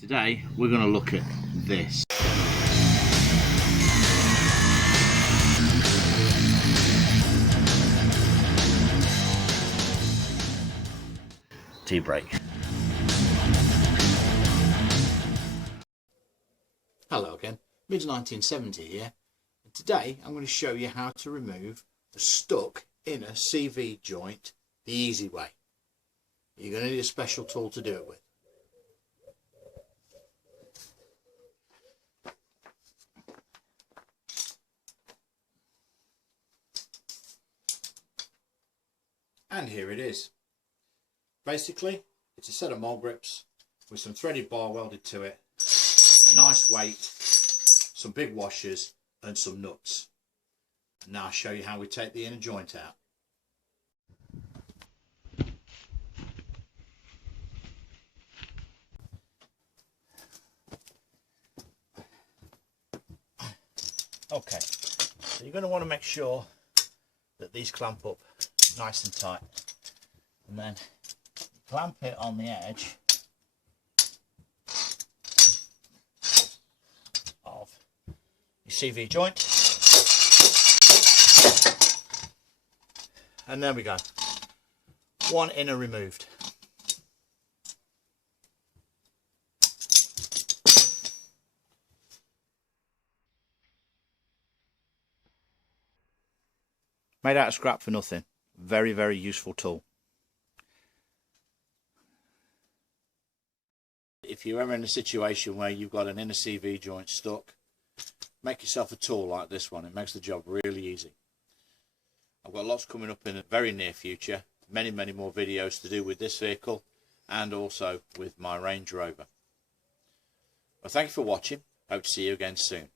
Today we're going to look at this. Tea break. Hello again, mid-1970 here. And today I'm going to show you how to remove the stuck inner CV joint the easy way. You're going to need a special tool to do it with. And here it is. Basically, it's a set of mole grips with some threaded bar welded to it, a nice weight, some big washers and some nuts. And now I'll show you how we take the inner joint out. Okay, so you're going to want to make sure that these clamp up nice and tight, and then clamp it on the edge of your CV joint, and there we go, one inner removed. Made out of scrap for nothing. Very, very useful tool. If you're ever in a situation where you've got an inner CV joint stuck, make yourself a tool like this one. It makes the job really easy. I've got lots coming up in the very near future. Many, many more videos to do with this vehicle and also with my Range Rover. Well, thank you for watching. Hope to see you again soon.